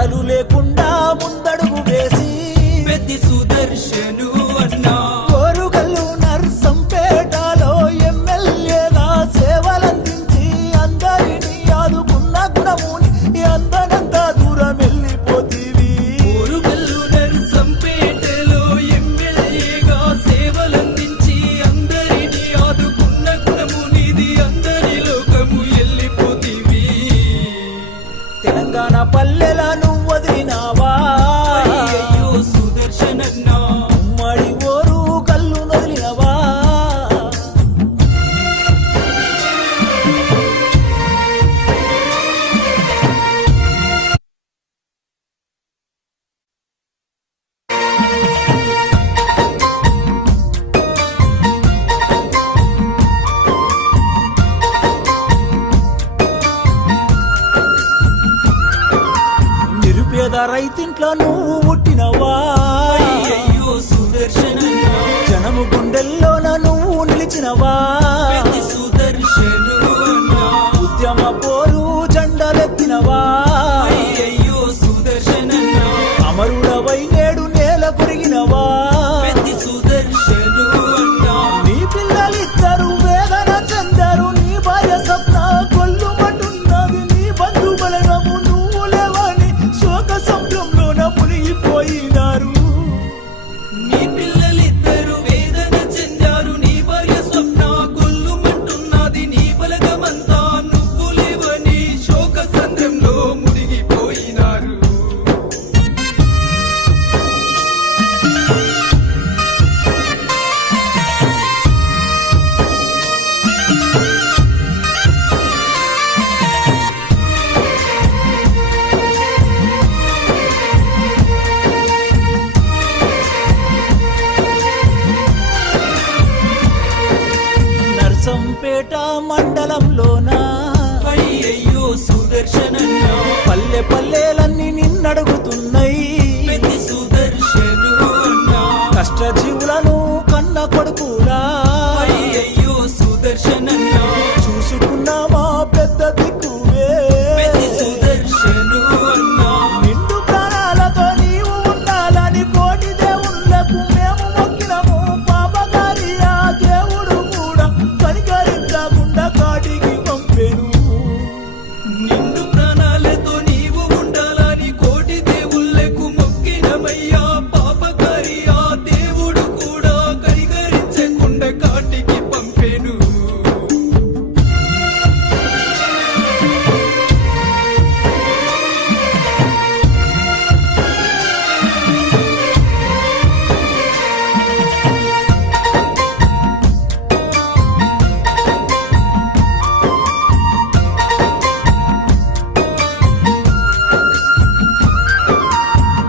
తడలు లేకుండా ముందడుగు వేసి పెద్ది సుదర్శను అన్నా కోరుగల్లు నర్సంపేటలో ఎమ్మెల్యేగా సేవలందించి అందరినీ ఆదుకున్న గుణముని అందనంత దూరం వెళ్ళిపోతీవి. కోరుగల్లు నర్సంపేటలో ఎమ్మెల్యేగా సేవలందించి అందరినీ ఆదుకున్న గుణమునిది అందరి లోకము వెళ్ళిపోతీవి. తెలంగాణ పల్లెల నువ్వు వదిలినావా అయ్యయ్యో సుదర్శనన్నా ఉమ్మడి ఓరు కల్లు వదిలినవా. నిరుపేద రైతింట్లో నువ్వు పుట్టినవా అయ్యయ్యో సుదర్శనన్నా జనము గుండెల్లోన నువ్వు నిలిచినవా. పెద్ది సుదర్శను అన్నా ఉద్యమ పోరు జెండలెత్తినవా. అయ్యయ్యో సుదర్శనన్నా అమరుడవై నేడు నేల కొరిగినవా. పెద్ది సుదర్శను అన్నా నీ పిల్లలిద్దరు వేదన చెందరు. నీ భార్య స్వప్న కొల్లుమంటున్నది. నీ బంధు బలగము నువ్వు లేవని శోక సంద్రంలోన మునిగిపోయినారు. నీ పిల్లలిద్దరు వేదన చెందారు. నీ భార్య స్వప్న కొల్లుమంటున్నది. నీ బలగమంతా నువ్వు లేవని శోక సంద్రంలో మునిగిపోయినారు. నర్సంపేట మండలంలోన అయ్యయ్యో సుదర్శనన్నా పల్లె పల్లెలన్నీ నిన్నడుగుతున్నాయి. పెద్ది సుదర్శను అన్నా కష్టజీవులను కన్న కొడుకులా అయ్యయ్యో సుదర్శనన్నా చూసుకున్నామా పెద్ద దిక్కువే. పెద్ది సుదర్శను అన్నా నిండు ప్రాణాలతో నీవు ఉండాలని కోటి దేవుళ్ళకు మేము మొక్కినము. పాపకారి ఆ దేవుడు కూడా కనికరించకుండా కాటికి పంపెను. నిండు ప్రాణాలతో నీవు ఉండాలని కోటి దేవుళ్ళకు మొక్కినమయ్యా. పాపకారి ఆ దేవుడు కూడా కనికరించకుండా కాటికి పంపెను.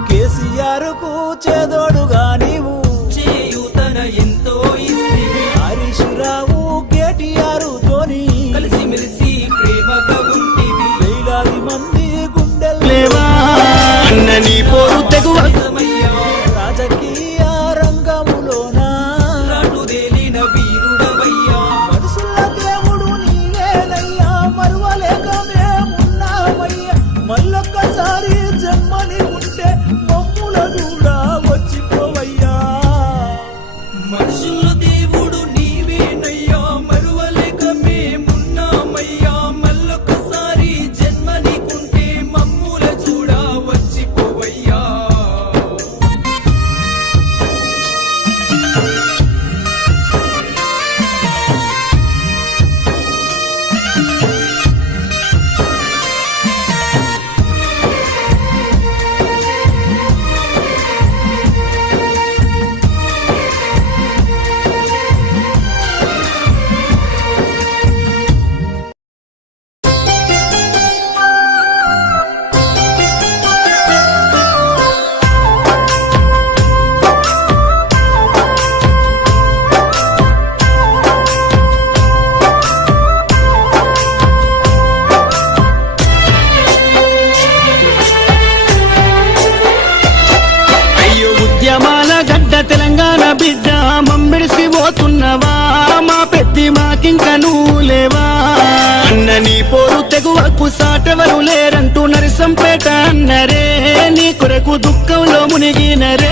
కేసీఆర్ కు చేదోడుగా నీవు చేయూతన ఎంతో ఇస్తివి. హరీష్ రావు కేటీఆర్ తోని కలిసిమెలిసి ప్రేమగా ఉంటివి. వేలాది మంది గుండెలు లేవా అన్న నీ పోరు తెగువ నిజమయ్యా రాజకీయ రంగములోన రాటుదేలిన వీరుడవయ్యా. మనుషుల దేవుడు నీవేనయ్యా. మరువలేక మేమున్నామయ్యా. మళ్ళొక్కసారి జన్మని ఉంటే మమ్ముల కూడా వచ్చిపోవయ్యా. మనుషుల దేవుడు నీవేనయ్యా. మరువలేక మేమున్నామయ్యా. మళ్ళొకసారి జన్మ నీకుంటే మమ్ముల చూడా వచ్చిపోవయ్యా. తెలంగాణ బిడ్డ మమ్మిడిసి పోతున్నవా మా పెద్ది మాకింక నువ్వు లేవా అన్న నీ పోరు తెగువకు సాటెవరు లేరంటూ నరసంపేట అన్నరే కొరకు దుఃఖంలో మునిగినరే